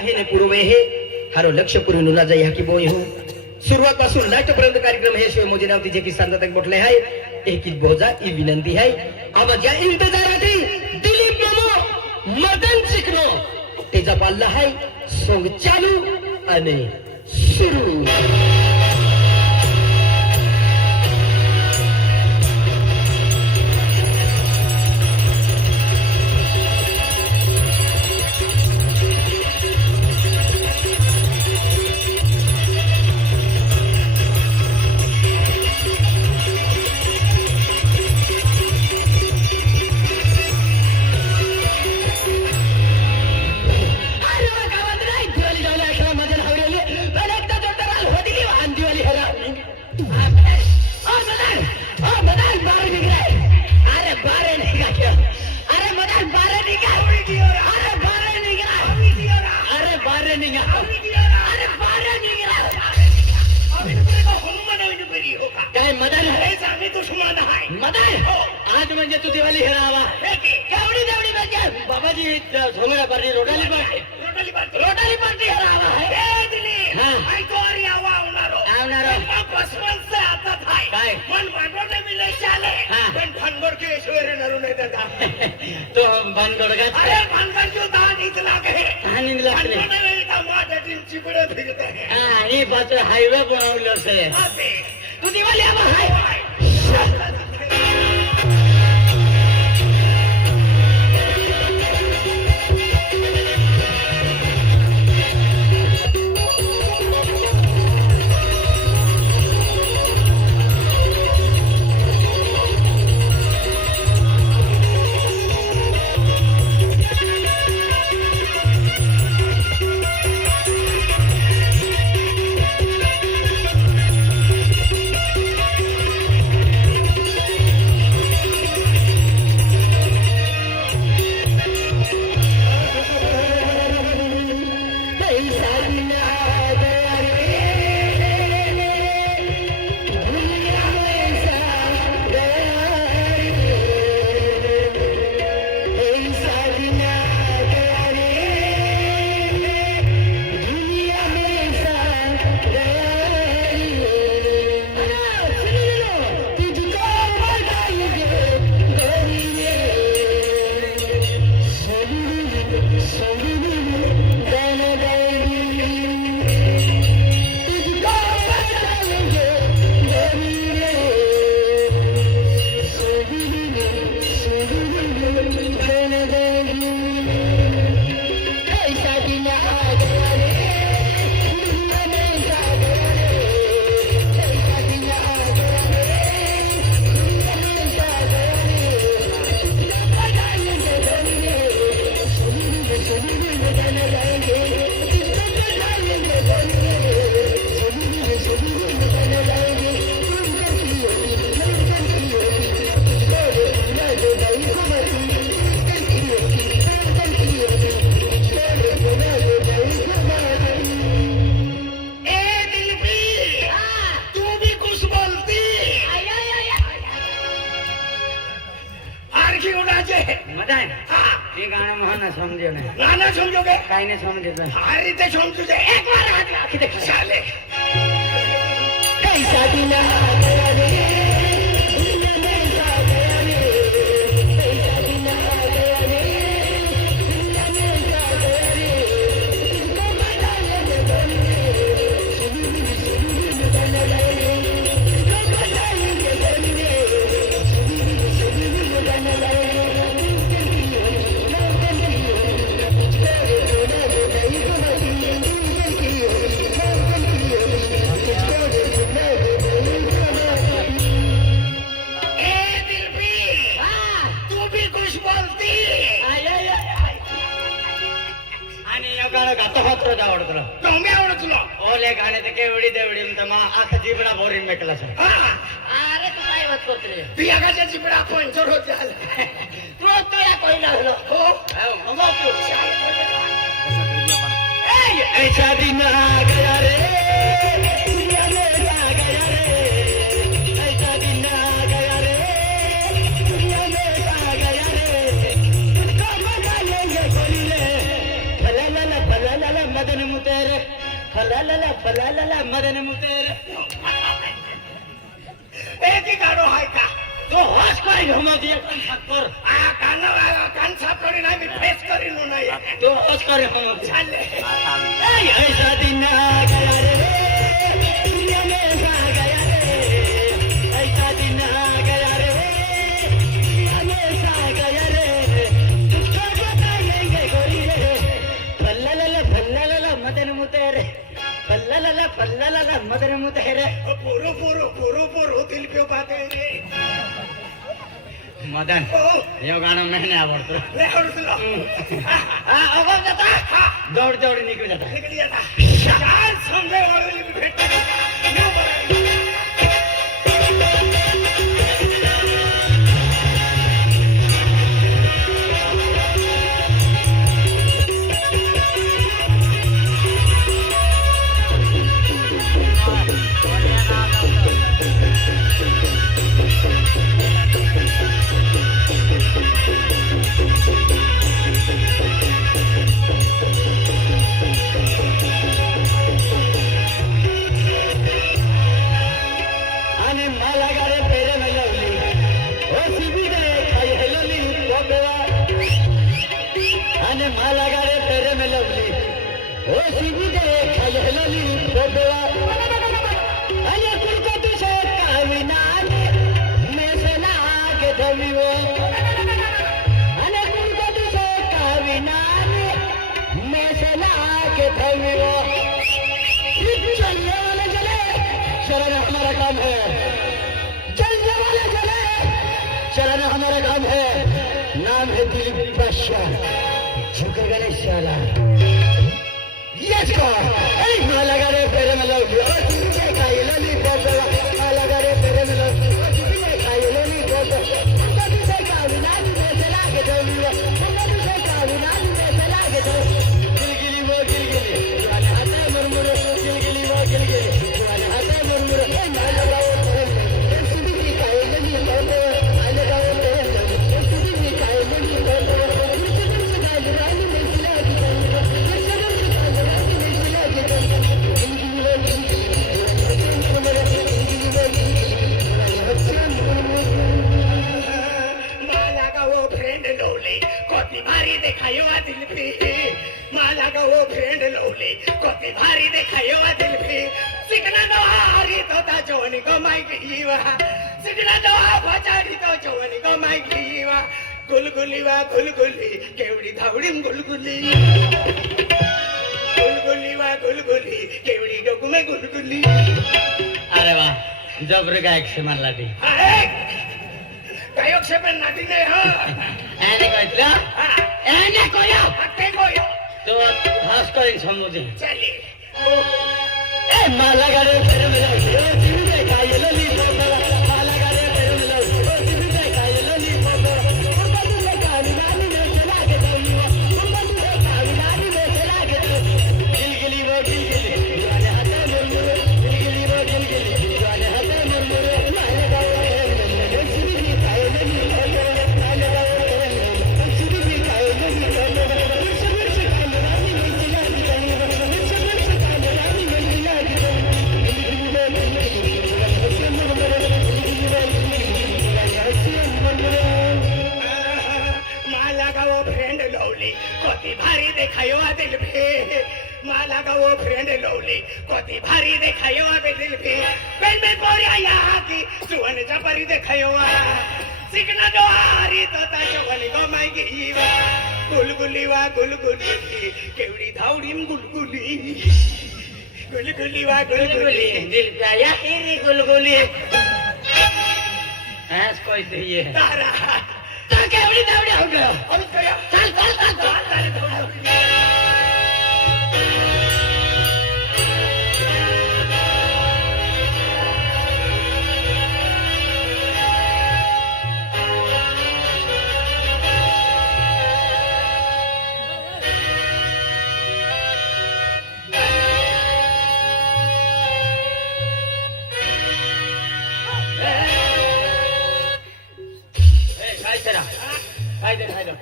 आहे ने पूर्वे हे हारो लक्ष पूर्वी नुला जाई हा की बोय हो सुरुवात पासून लाटपर्यंत कार्यक्रम हे शिव मोजेनाव तिचे की सांगत म्हटले आहे एकीच बोजा ही विनंती आहे आवाजा इंतजाराती दिलीप मामा मदन चिकनो तेजा पाल्ला आहे सोंग चालू आणि सुरू आज म्हणजे तू दिवाळी हेरावा केवढी देवडी म्हणजे बाबाजी झोंगड्या पार्टी रोटाली पार्टी हेरावा आहे दिली हाय तो अरे आवणारो बसमनसे आता थाय काय मन भांडोडे मिले चाले पण भांडोड के शिवाय नरू नाही दादा तो भांडोड का अरे भांडोड जो दान इतना के दान इतना भांडोड का माटेन चिपडे फिरत आहे आणि पाच हायवे बनवलं से तू दिवाळी आवा हाय गाना समझोगे काय नाही समजत अरे ते समजू दे एक बार हात लाख दे चाले कैसा दिन आ गया रे दुनिया में सा गया रे कैसा दिन आ गया रे दुनिया में सा गया रे इसको बदलने दे सुनी बदलने लगे इसको बदलने दे सुनी बदलने लगे ओले गाणे ते केवढी देवडी मला आता जिबडा बोरिंग भेटला सर अरे तू काय वाच करते तू एकाच्या जिबडा पंचर होत झाला तू तोया कोई लागलो हो मग तू ऐसा दिन आ गया रे दुनिया में आ गया रे ऐसा दिन आ गया रे दुनिया में आ गया रे तुझको बदलेंगे कोई ले भला भला भला मदन मुतेरे फलाला मदन मुतेरे एकी गाडो हाय का तो हस काय घमती पण साखर कान साफ करी नाही मी फेस करीन नाही तो हस काय घमती चालले ऐसा दिन आ गया रे दुनिया में ऐसा गया रे ऐसा दिन आ गया रे दुनिया में ऐसा गया रे तुझको बताएंगे गोरी रे फल्लाला मदन मुतेरे फल्लाला मदन मुतेरे पोरो दिल पे बात है मदन यो गाणं नाही आवडतो दौड निघून जाता निकली जाता चार समजे वाळवली भेट हमारा काम है चलने वाले चले चलाना हमारा काम है नाम है दिलीप बादशाह झुकेगा नहीं साला यस गॉड अरे माला रे पेरे में लग गया और तुम क्या खाई लोली बोतल माला रे पेरे में लग गया और तुम क्या खाई लोली बोतल हमको दूसरे का विनाली में चला के दो लिया हमको दूसरे का विनाली में चला के दो गिलगिली वो गिलगिली जुआन हाथे मुरमुरे गिलगिली वो गिलगिली जुआन हाथे मुरमुरे माला रे पेरे सुधी की खाई लोली बोतल माला रे पेरे सुधी की खाई लोली बोतल भारी देखायो दिल पे माला का वो फ्रेंड लोले कोती भारी देखायो दिल पे सिकना दो हारी तो ता जोनी को माई गईवा सिकना दो बचारी तो जोनी को माई गईवा गुलगुली वा गुलगुली केवड़ी धावड़ी गुलगुली गुलगुली वा गुलगुली केवड़ी डोकू में गुलगुली अरे वाह जबर गायक से मारला ती गायक से पण नाटी ने हा एने कहला एने कोयो अते कोयो तो हास करें समुद्र चली ए माला गारे फेरे में लग गया जीव में खाए लोली बोतल माला गारे फेरे में लग गया जीव में खाए लोली बोतल हमको दूसरे काली नानी में चला के दो हमको दूसरे काली नानी में चला के दो गिलगिली वो गिलगिली जुआने हाथे मुरमुरे गिलगिली वो गिलगिली जुआने हाथे मुरमुरे माला गारे जीव में खाए लोली बोतल माला गारे जीव में खाए लोली बोतल कोती भारी देखायो दिल पे माला का वो फ्रेंड लोली कोती भारी देखायो दिल पे पेन में पोरिया यहाँ की सुवन जपरी देखायो सिकना दो हारी तो ता जवनी को माई गईवा गुलगुली वा गुलगुली केवड़ी धावड़ी गुलगुली गुलगुली वा गुलगुली दिल पे आया तेरी गुलगुली ऐस कोई तो ये तारा केवड़ी धावड़ी हो गया अब क्या चल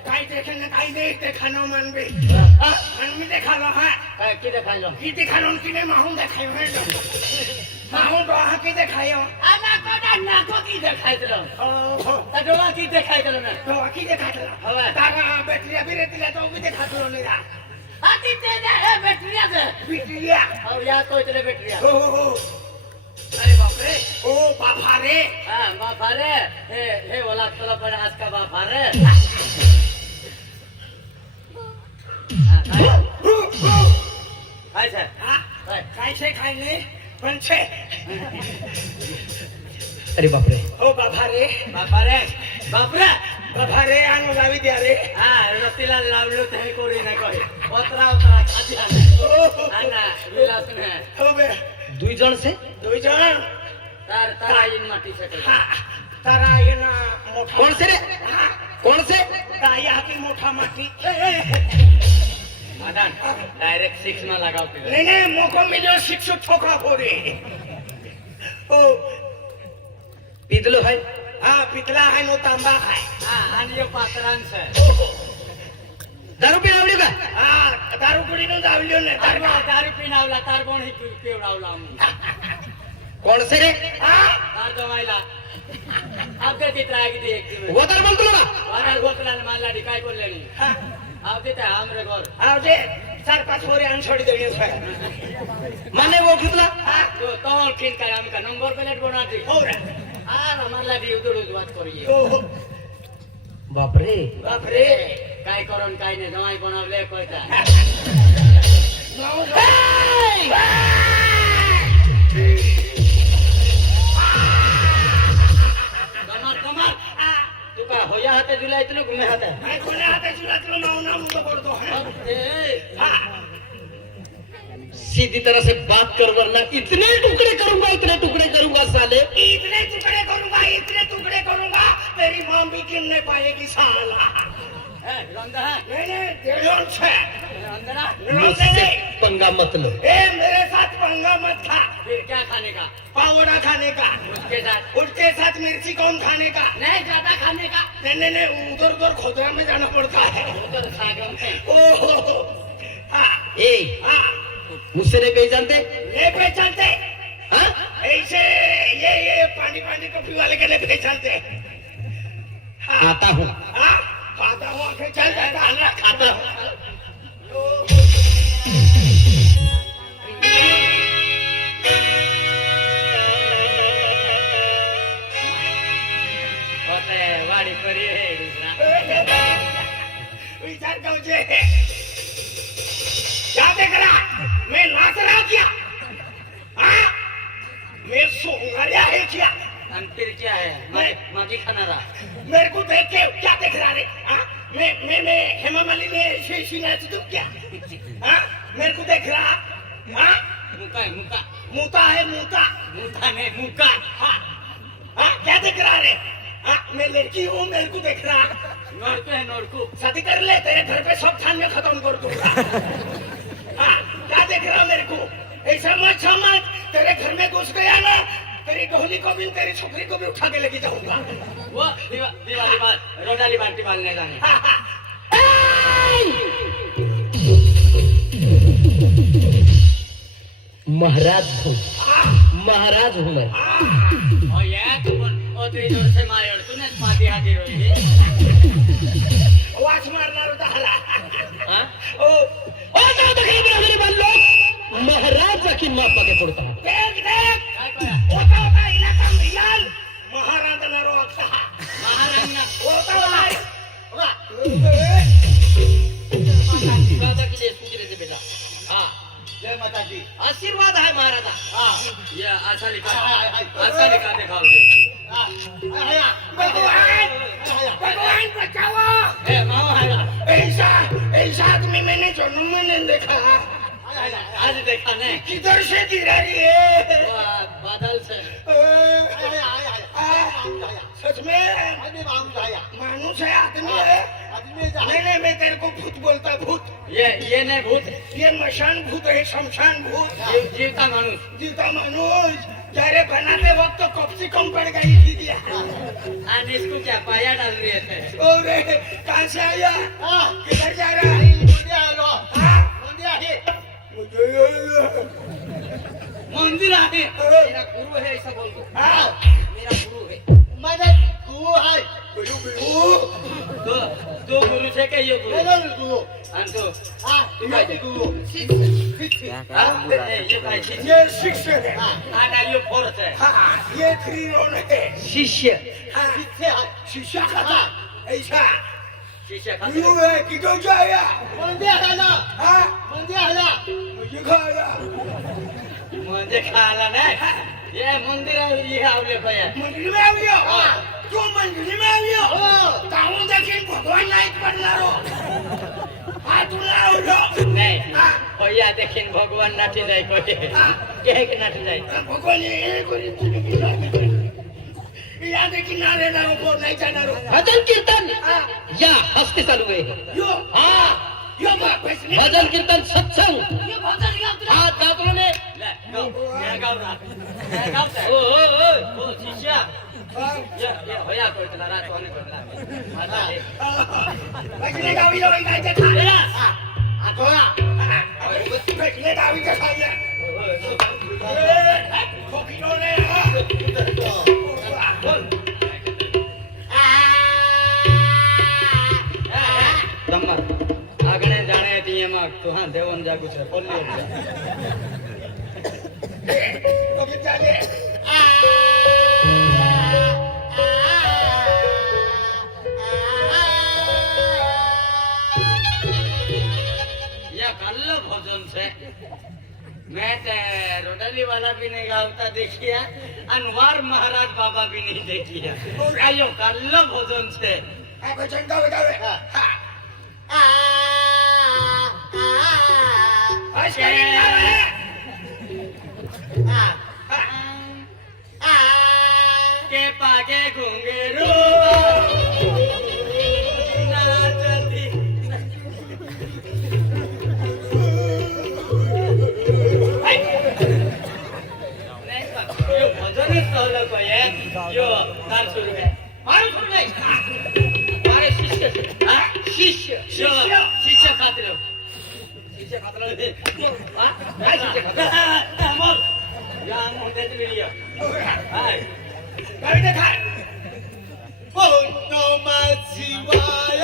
काय देखना काय देख देखा नो मन भी मन में देखा लो हाँ কি দেখাইলো কি দেখালো কিনে মাহুন দেখাই হলো মাহুন ডোহা কি দেখাইও আনা কোটা নাকো কি দেখাইছিল ও তা ডোলা কি দেখাইছিল না ডোহা কি দেখাইলো হবে। তারা ব্যাটারিয়া বিরে দিলে তো ওই দেখাইলো না আতি তে দে হে ব্যাটারিয়া দে বিটিয়া আর ইয়া কইতলে ব্যাটারিয়া ও अरे बाप रे ओ बाबा रे हां बाप रे हे वाला तोला पर आज का बाप रे हाय सर हा काय छे काय नाही पण छे अरे बाप रे ओ बाबा रे बाप रे बाबा रे आनो लावी द्या रे हा रतीला लावलो ते कोरी नाही कहे ओतरा खाती आना विलास ने हो बे दुई जण से दुई जण तारा इन माटी से हा तारा ये ना मोठा कौन से रे कौन से ताया की मोठा माटी आदान डायरेक्ट 6 में लगाओ नहीं नहीं मोको मिलो शिक्षु ठोका हो रे ओ पीतलो है हाँ पितला है नो तांबा है हां आणि यो पात्रांश है ओहो दारू पिनावली का हाँ दारू कुड़ी नो दावलियो ने दारू पिनावला तार कोण ही केवडावला कोण से रे हाँ तार जमायला आप दे तित्रा की दे एक दिवस वोतर बोल तुला वाला गोतला मारला डी काय बोलले नी आप देते हमरे घर आओ दे चार पाच होरे आन छोड़ी देणी है माने वो घेतला तो किन काय आम्ही का नंबर प्लेट बनवते हो रे हां मारला डी उधर बात करिए ओहो बाप रे काय करून काय नाही जमाई बनवले कोयता कमाल तू का होया हाते जुला इतने घुमे हाते मैं कोने हाते चुला चलो नाव नाम तो बोल दो है हाँ सीधी तरह से बात कर वरना इतने टुकड़े करूंगा साले इतने टुकड़े करूंगा तेरी मां भी गिन नहीं पाएगी साला रंदा नहीं देलोन छे रंदा मुझसे पंगा मत लो ए मेरे साथ पंगा मत खा फिर क्या खाने का पावड़ा खाने का उसके साथ मिर्ची कौन खाने का नहीं ज्यादा खाने का नहीं उधर खोदरा में जाना पड़ता है उधर सागर में ओहो हाँ ए हाँ मुझसे नहीं पहचानते ये पहचानते हाँ ऐसे ये पानी कॉफी वाले के लिए पहचानते हाँ आता हूँ हाँ खाता हुआ पहचान जाता खाता हूँ वाड़ी करी है दूसरा विचार का मुझे क्या देख रहा मैं नाच रहा क्या हाँ मैं सोंगरिया है क्या अंतर क्या है मागी खाना रहा मेरे को देख के क्या देख रहा रे हाँ मैं हेमा मालिनी में ऐसे नाच दूं क्या हाँ मेरे को देख रहा हाँ मुका है मुका मुता है मुता मुका नहीं मुका हाँ हाँ क्या देख रहा रे हाँ मैं लड़की हूँ मेरे को देख रहा नोरको है नोरको शादी कर ले तेरे घर पे सब थान में खत्म कर दूंगा हाँ क्या देख रहा मेरे को ऐसा मत समझ तेरे घर में घुस गया ना तेरी डोहली को भी तेरी छोकरी को भी उठा के लेके जाऊंगा वो दिवाली बात रोडाली बाल्टी बालने जाने महाराज हूँ मैं और ये तू और तू इधर से मारे और तूने पाती हाजिर हुई है वाच मारना होता हला हाँ ओ तो देखिए मेरे बन लोग महाराज की माँ पके पड़ता है देख होता इलाका मियाल महाराज न रोकता महाराजा होता दादा के लिए पूछ रहे थे बेटा हाँ जय माता दी आशीर्वाद है महाराजा हाँ ये अच्छा लिखा दिखाओ भगवान बचाओ ए मामा है ऐसा आदमी मैंने जन्म में नहीं देखा आज देखा नहीं किधर से गिरा रही है बादल से सच में मानुष है आदमी है नहीं मैं तेरे को भूत बोलता भूत ये नहीं भूत ये मशान भूत है शमशान भूत जीवता मनुष्य जीता मानुष जरे बनाते वक्त तो कब्जी कम पड़ गई थी आज इसको क्या पाया डाल रहे थे अरे कहाँ से आया किधर जा रहा है मंदिर आहे मेरा गुरु है ऐसा बोल दो हाँ। मेरा गुरु है माझा गुरु आहे तो गुरु છે કે यो गुरु गुरु आणि तो हा गुरु हा ये काय शिष्य ये शिक्षक है आणि यो फोर्थ आहे हाँ, ये थ्री रोड है शिष्य हाँ, शिष्य खाता ऐसा शिष्य गुरु है किधर जाया मंदिर आला हाँ मंदिर आला मुझे खाया म्हणजे खाला नाही ये मंदिर हे आवले पाया मंदिर में आवियो तू मंदिर में आवियो ताऊ देखील भगवान नाही पडणार हो हा तुला आवडलो नाही भैया देखीन भगवान नाठी जाय कोहे के के नाठी जाय भगवान हे करी तुम्ही या देखील नारे ना को नाही जाणार भजन कीर्तन या हस्ते चालू आहे यो हा यो बापस भजन कीर्तन सत्संग ये भजन गावतो हा गावतो ने ओ शिष्य या भैया कोइतला रातवाने कोइतला माझा हे भेटले गावी जाऊ काय ते खायला आठवला भेटले गावी का खायला खोकिलो रे दम्मत આગણે જાણે હતી એમાં તો હા દેવન જાગુ છે બોલ્યો तो विचारे या कल्ल भजन છે मैं ते रोडली वाला भी नहीं गाता देखिया अनवर महाराज बाबा भी नहीं देखिया आयो कल्ल भजन છે आ भजन गावे गावे के पागे घुंघरू नाचती यो भजन चाललं पाहिजे यो तार सुरू आहे मारू सुरू नाही मारे शिष्य शिष्य शिष्य खातिर शिष्य खातिर हा काय शिष्य खातिर मग या मग त्याची व्हिडिओ हाय गावी ते खाय Oh, no man शिवाय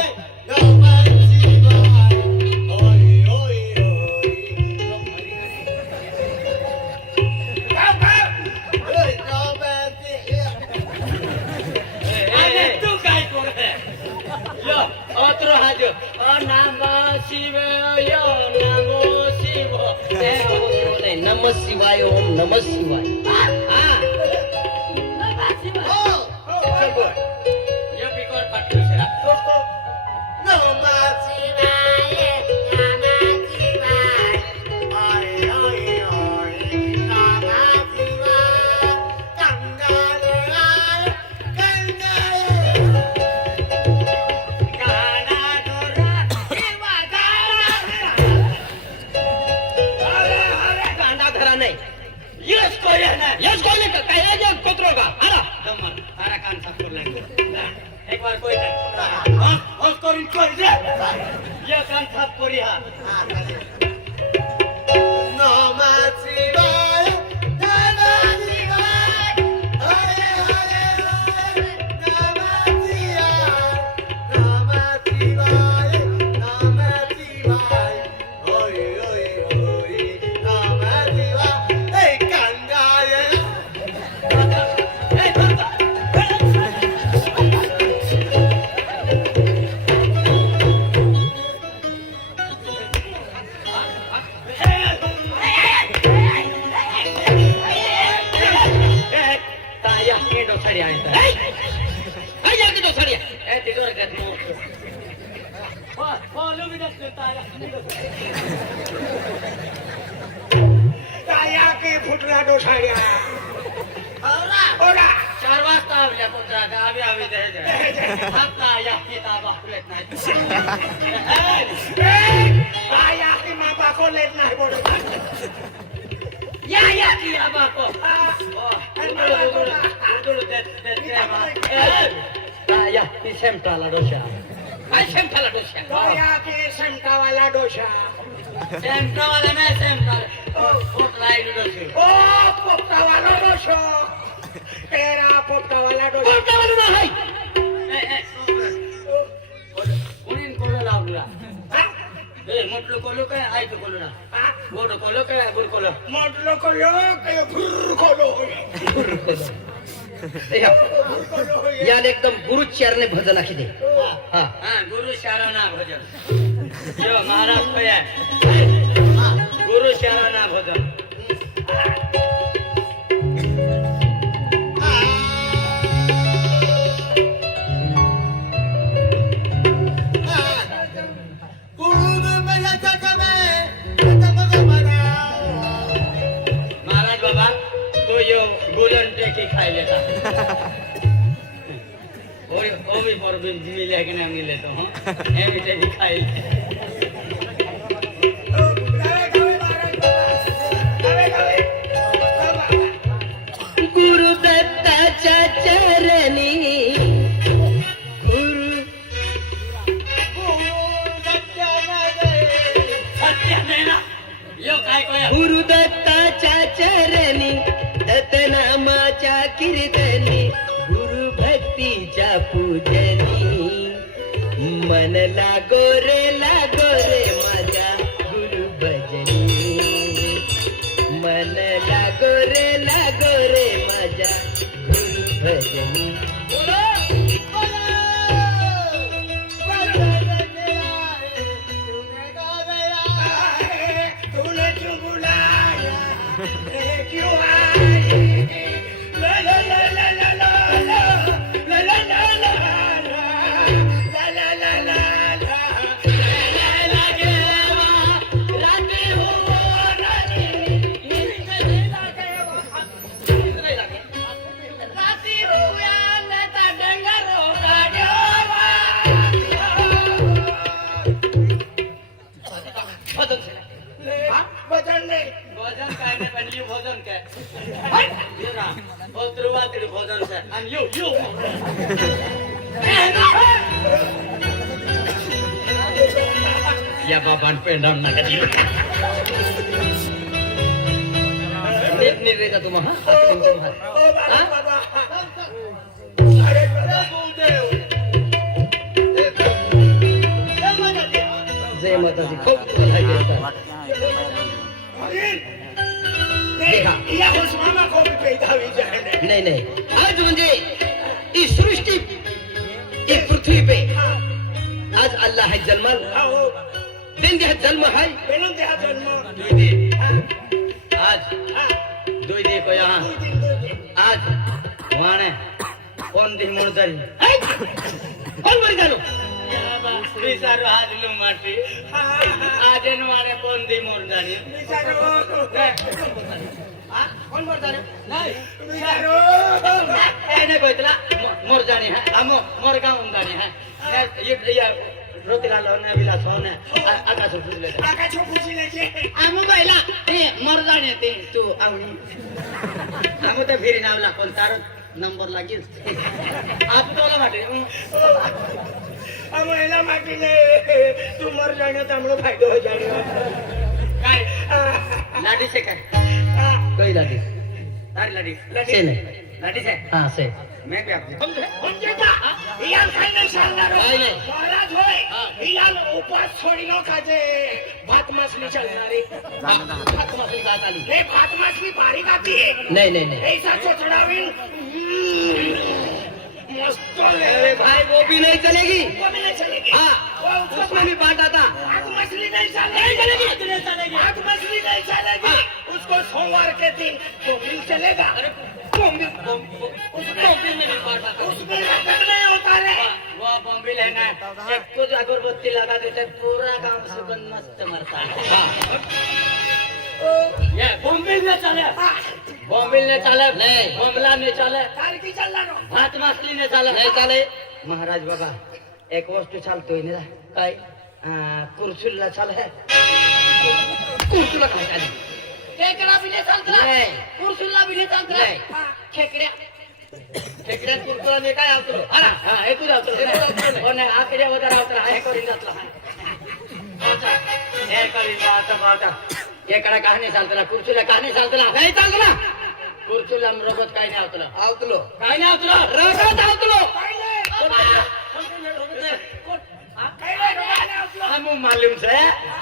no man शिवाय ओय ओय ओय गाव गाव ओय no man अरे तू काय करे यो अत्र हाजो नम शिवाय नमो शिव नमः शिवाय ओम नमः शिवाय हां ये बिकॉट पट्टू से नमः शिवाय नमः शिवाय ओय ओय ओय नमः शिवाय गंगाधर गांडाधरा नाही यश कोया नाही यश कोने का काय जग पत्रो का आला दमन तारा कान साफर लागो एक बार कोई नाही हां हस करून कोई दे ये कान साफ करी हा नमः शिवाय नमः शिवाय हरे हरे नमः शिवाय नमः शिवाय ओय ओय ओय नमः शिवाय ए गंगाय ताया के डोसड़ी आए ता आई जा के डोसड़ी ए तिजोर के नो बोलो भी दस ताया काया के फुटला डोसाया ओरा 4 वाजता आवल्या कुत्रा गावी आवी दे आता या किताब आपलेत नाही काया के माँ बाको लेट नाही बोलो या की बाको उडुड दे ताया पिसेम टाला डोशा काय सेम टाला डोशा काया के संता वाला डोसा सेंटरवाला नाही सेंटर पोटलाईन डोसे ओ पोपटावाला डोशो तेरा पोपटावाला डोशो पोटलावाला नाही कोणी कोलो लावला ए म्हटलं कोलो काय आयचं कोलो ना गोड कोलो काय गोड कोलो म्हटलं कोलो काय भुर कोलो याला एकदम गुरुचारने भजन आखी दे हा गुरु शरणा भजन जो महाराज पया गुरु शरणा भजन महाराज बाबा तो यो गोलन टेकी खाई लेता वो भी पर भी मिले कि नहीं मिले तो हम ये भी टेकी खाई गुरु दत्ताच्या चरणी सत्य नाही ना यो काय कोया गुरु दत्ताच्या चरणी दत्तनामाच्या कीर्तनी गुरु भक्तीच्या पूजनी मन लागो रे माझ्या गुरु भजनी मन लागो रे माझ्या गुरु भजनी तूने क्यों बुलाया क्यों आई ला ला ला ला ला ला ला ला ला ला ला ला ला ला बदल भोजन काय नाही पण यू भोजन काय यो ना ओ त्रुवातीड भोजन काय आणि यो या बाबान पेंडाम नका दिलं एक निर्णय तुम्हाला जय माताजी खूप नहीं नहीं आज म्हणजे इस सृष्टि इस पृथ्वी पे आज अल्लाह है जन्मल दिन है जन्म है आज दुई दे को यहाँ आज वाणे कौन दी मुर्दारी कौन मर जानो विचारू आज लू माटी आज वाणे कौन दी मुर्दारी कौन मर जाने नहीं नहीं कोई तला मर जानी है हम मर गाँव जानी है ये रोटी का लोने बिला सोने आकाश पूछ ले हम बैला ये मर जाने ते तू आवडी हम तो फिर नावला कोण तार नंबर लागेल आज तोला माटे महिला माटी ने तू मर जाने त्यामुळे फायदा हो जाने काय लाडी से काय कोई लाठी तारी लाडी से नहीं लाडी से हाँ से मैं भी आपने म्हणजे का यार काय नाही सांगणार काय नाही. महाराज होय यार उपास सोडी नो खाजे भात मासली चलणारी भात मासली खात आली हे भात मासली बारीक आती है नहीं नहीं नहीं ऐसा चोचड़ावी मस्त अरे भाई वो भी नहीं चलेगी वो भी नहीं चलेगी हाँ उसमें भी बांट आता भात मछली नहीं चलेगी भात मछली नहीं चलेगी उसको सोमवार के दिन गोभी चलेगा बॉम्बिल में भी बांटा उसमें रकम नहीं होता रे वो बॉम्बिल है ना एक कुछ अगरबत्ती लगा देते पूरा गांव सुगंध मस्त मरता है ये बॉम्बिल में चले बॉम्बिल ने चले नहीं बॉम्बला ने चले तार की चल रहा भात मासली ने चले नहीं चाले महाराज बघा एक वस्तू चालतोय ना काय कुरचुल्ला चाल है कुर्तुला काय चाली खेकड़ा भी नहीं चलता नहीं कुरचुल्ला भी नहीं चलता नहीं खेकड्या खेकड्या कुर्तुला ने काय आवतो हा हा एकूच आवतो हो नाही आकडे वगैरे आवतो आहे करून जातला एकडे कहाणी चालतला कुर्चीला कहाणी चालतला नाही चालतो कुर्चीला रोगत काय नाही आवतला आवतलो काय नाही आवतला रगत आवतलो आमू मालूम से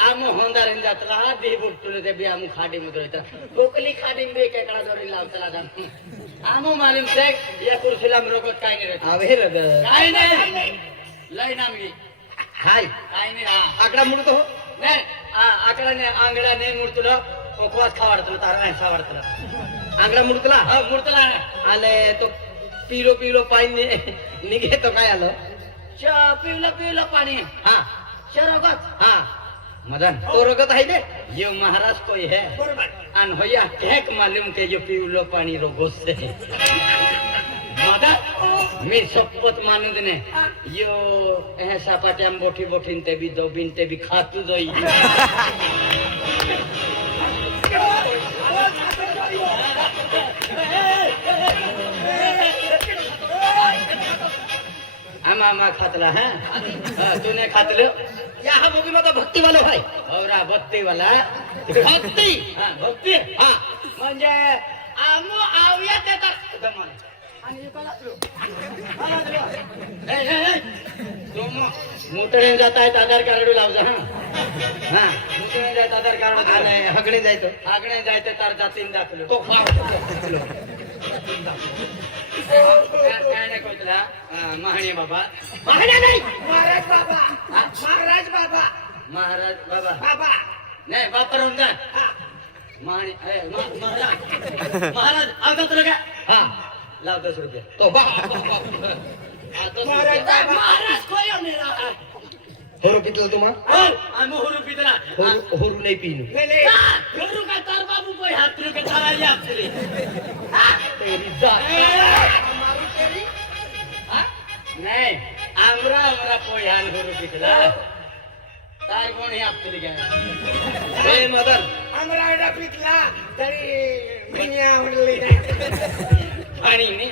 आमू होंदारिन जातला दे बुटले दे बी आमू खाडी मुद्रयता कोकली खाडी में केकडा जोडी लावतला जाम आमू मालूम से या कुर्सीला रोगत काय नाही रे आवे रगत काय नाही लय नामगी हाय काय नाही हा आकडा मुडतो हो नाही आकडाने आंगडाने मुडतलो उपवास खावाडतलो तारा नाही खावाडतलो आकडा मुडतला मुडतला आले तो पिलो पिलो पाणी निघे तो काय आलं पिवलं पाणी हा शरगत हा मदन तो रगत आहे दे ये महाराज कोई है बरोबर अन होया एक मालूम के जो पिवलो पानी रोगो से मदन मी शपथ मानूद ने यो ऐसा पाट्याम बोठी बोठीन ते भी दो बिन ते भी खातू दोई आमा आमा खातला है तूने खातलो या हा मुगी मध्ये भक्ती वालो आहे औरा भक्ती वाला भक्ती भक्ती हा म्हणजे आमो आवया ते तर दमन आणि तुम मुतडे जात आहेत आधार कार्ड लावजा हा मुतडे जात आधार कार्ड आणि हगणे जायचं आगणे जायचं तर जातीन दाखलो तो खा काय नाही कोतला महाणी बाबा महाराज नाही महाराज बाबा महाराज बाबा महाराज बाबा बाबा नाही बापर होता महाणी महाराज आवता तुला काय हा लाव 10 रुपये तो बा महाराज बाबा महाराज कोई मेरा होरू पितलं तुम्हा आम्ही होरू पितला होरू नाही पिनू मेले होरू काय तार बाबू कोई हात रुके थारा या आपली तेरी जा नाही आमरा कोई हान होरू पितला तार कोण हे आपली काय ए मदन आम्हाला एवढा पिकला तरी मिनिया म्हणली पाणी ने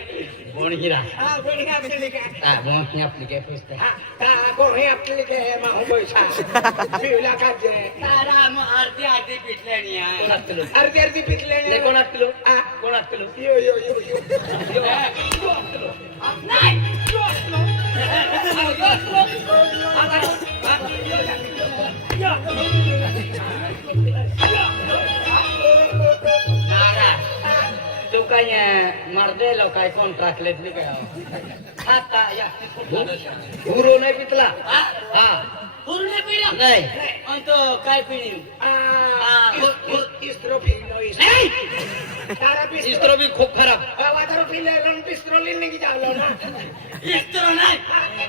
बोण हिरा हा कोणी आपली काय बोण ही आपली काय पुस्तक हा ता कोणी आपली काय माहू पैसा पिवला काजे तारा मग आरती आरती पिटल्यानी कोण असतलो अर्धी अर्धी पिकले नाही कोण असतलो हा कोण असतलो यो यो यो नाही तू काय मर्देलो काय कॉन्ट्रॅक्ट लेतली काय आता या होरू नाही पितला हा पूर्ण पिला नाही आणि तो काय पिणी इस्त्रो पिलो तारा पिस्त्रो इस्त्रो भी खूप खराब वातावरण पिले लोन पिस्त्रो लिहिणे की जावलो ना इस्त्रो नाही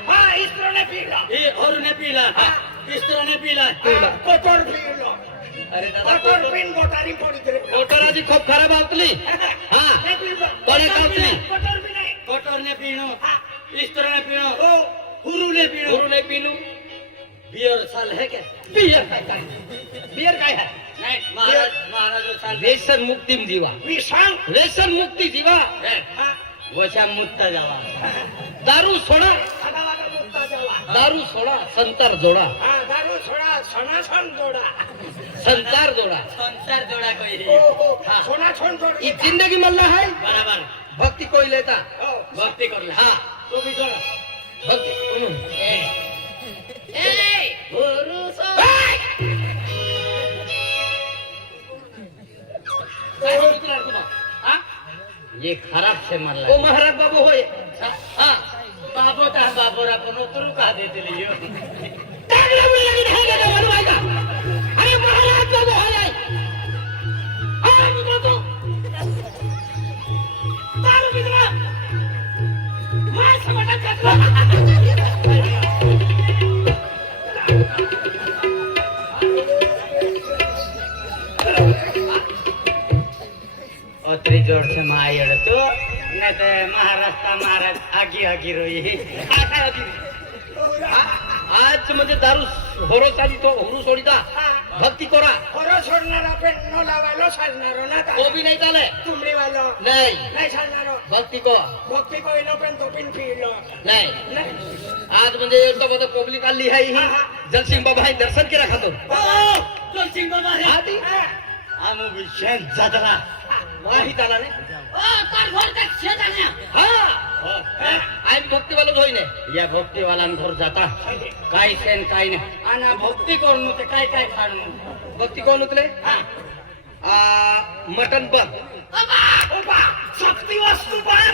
हा इस्त्रो ने पिलो हे औरने पिला इस्त्रोने पिला कोटर पिलो अरे दादा कोटर पिन गोटारी पडी तरी कोटराची खूप खराब आवतली हा नाही पिलो कोणे कावतली कोटर भी नाही कोटरने पिणो इस्त्रोने पिणो हो हुरूने पिणो होरू नाही पिनू बियर साल है क्या बियर काय काय बियर काय है नहीं महाराज साल व्यसन मुक्ती जीवा मी सांग व्यसन मुक्ती जीवा वशा मुक्त जावा दारू सोडा आता वागा मुक्ता जावा दारू सोडा संतार जोडा हा दारू सोडा सणासण जोडा संतार जोडा संसार जोड़ा कोई हो हो हाँ। सणासण जोड ई जिंदगी मल्ला है बराबर भक्ती कोई लेता हो भक्ति कर ले हाँ तू भी जोड़ भक्ती ए गुरु सो काय हो तुला तुम्हा हां ये खराब से मरला ओ महाराज बाबू होय हां बाबू ता बाबूरा पण उतरू का देते लियो टाकला मुली लगीन है का बनवाय का अरे महाराज बाबू होय हा मी तो दारू पितला मार समटा अत्री जोड़ से मायर तो नहीं तो महाराज आगी आगी रोई आज म्हणजे दारू होरो साडी तो होरू सोडिता भक्ती करा खरं सोडणारा पेन न लावायला साजणारो ना तो भी नाही चाले तुमडी वालो नाही नाही साजणारो भक्ती को भक्ती कोईलो पेन तो पिन फिरलो नाही नाही आज म्हणजे एकदम आता पब्लिक आली आहे ही जलसिंग बाबा हे दर्शन केला खातो जलसिंग बाबा हे हा ती आमो विषय जातला माहित आला नाही तार घर तक शेजान्या हा आम्ही भक्तीवाला होई नाही या भक्तीवालान घर जाता काय सेन काय नाही आणि भक्ती करून ते काय काय खाणं भक्ती कोण उतले मटन बन ओबा शक्ती वस्तू पण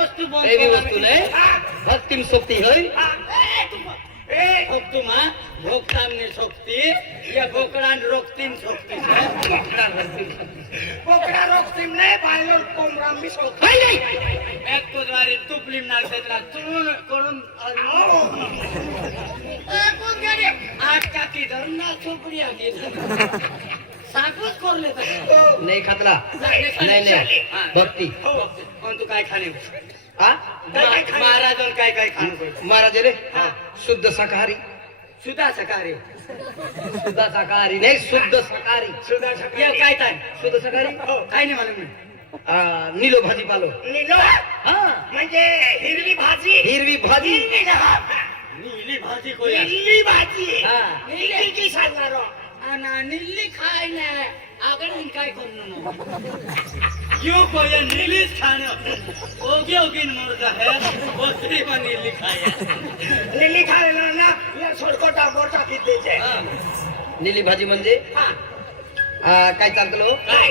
वस्तू एवी वस्तू नाही भक्तिम सोबती होय भक्तुमा भोगतामनी शक्ती या बोकडान रोगतीन शक्ती बोकडा रोखतीम नाही बाहेर कोंबराम बी सोड एक कोदवारी तुपलीम नागसेतला तुरून करून कोण गाडी आठ काकी धरना चोपडी आगी साकूच करले नाही खातला नाही नाही भक्ती पण तू काय खाणे हा महाराजन काय काय खाणे महाराज रे शुद्ध शाकाहारी सुद्धा सकाळी शुद्ध शाकाहारी नाही शुद्ध शाकाहारी सुद्धा या काय काय शुद्ध शाकाहारी काय नाही मला मी नीलो भाजी पालो निलो हा म्हणजे हिरवी भाजी हिरवी भाजी नीली भाजी कोया हिरवी भाजी हा. हिरवी की साजणारो आणि नीली खाय नाही आगड काय करणं यो कोया नीलीच खाणं ओगे ओगीन मुर्गा है बकरी पण नीली खाय लिली खायला ना या सोडकोटा बोटा कितीचे नीली भाजी म्हणजे काय चालतो काय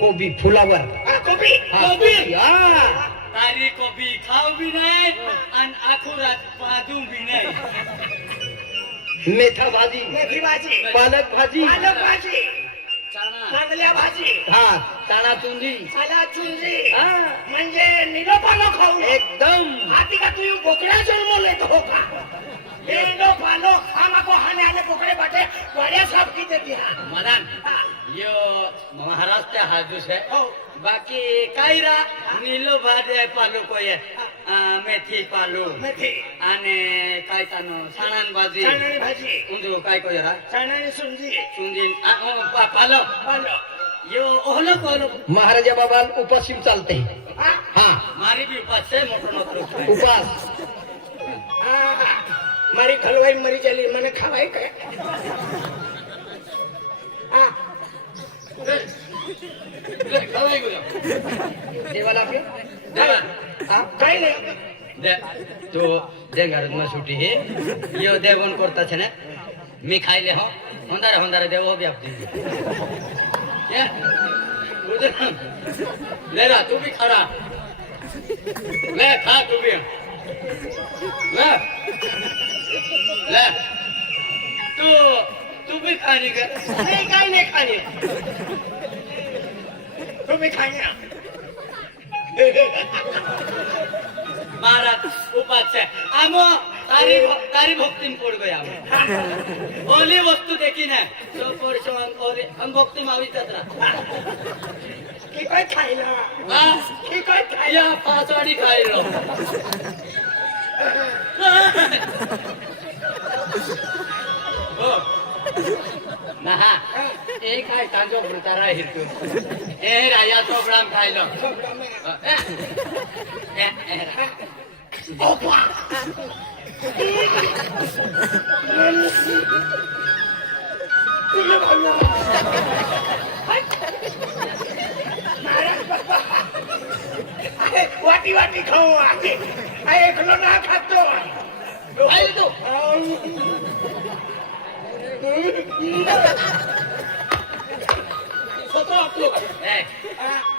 कोबी फुलावर कोबी कोबी हा तारी कोबी खाऊ बी नाही आणि आखुरात पाजू बी नाही मेथा भाजी मेथी भाजी पालक भाजी पालक भाजी चणा चांगल्या भाजी हा चणा चुंदी साला चुंजी हा म्हणजे निलो पालो खाऊ एकदम आती का तू बोकड्या जन्म लेतो हो का निलो पालो आमाको हाने आले बोकडे बाटे बड्या साफ की देती हा मदन यो महाराष्ट्र हाजूस है हो बाकी काय रा नीलो भाजी पालू कोय मेथी पालू मेथी आणि काय तानो साणान भाजी चणानी भाजी उंदू काय कोय रा चणानी सुंजी सुंदीन पालो पालो यो ओहलो कोलो महाराजा बाबा उपासीम चालते हा हा मारी भी उपास है मोटो मोटो उपास मारी खलवाई मरी चली मने खावाई काय हा खवाई गयो देवाला आपले देवा हा काय नाही दे तो देंगारत न सुटी हे यो देवन करता छे ने मी खाइले हो होंदारे होंदारे देवो भी आप दी ये उधर ले रा तू भी खड़ा ले खा तू भी ले ले तू भी खाने का नाही काय नाही खाणे तुम्ही खाण्या महाराज उपास है आमो तारी भक्ति में पड़ गया ओली वस्तु देखी ना तो परसों हम भक्ति में आवी तत्रा की काय खायला की काय खायला या पाचवाडी खाई लो नहा एक काय तांजो भरतारा हिरतो ए राया चोपडाम खायलो ओपा तुझे भाऊ महाराज बाबा वाटी वाटी खाऊ आहे एकलो ना खातो खाई तू स्वतः आपलो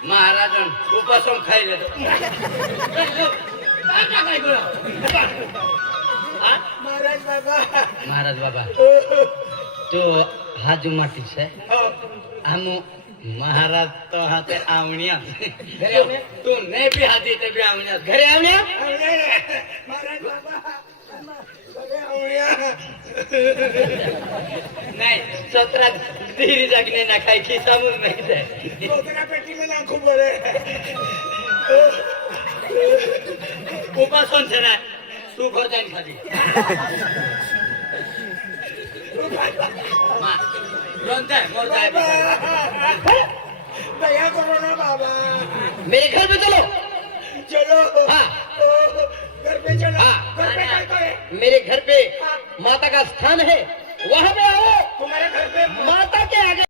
महाराजन उपासम खायले तो काय करू महाराज बाबा महाराज बाबा तो हाजू माटी से हम महाराज तो हाथे आवणिया तू नाही बी हाती ते बी आवणिया घरी आवणिया महाराज बाबा नाही सतरा धीरी जगने ना काही खिसामून नाही ते कोकणा पेटी में नाखू बरे उपासन छे ना तू घर जाईन खाली दया करो ना बाबा मेरे घर पे चलो चलो हाँ। घर पे चलो हाँ। घर पे क्या है मेरे घर पे माता का स्थान है वहां पे आओ तुम्हारे घर पे माता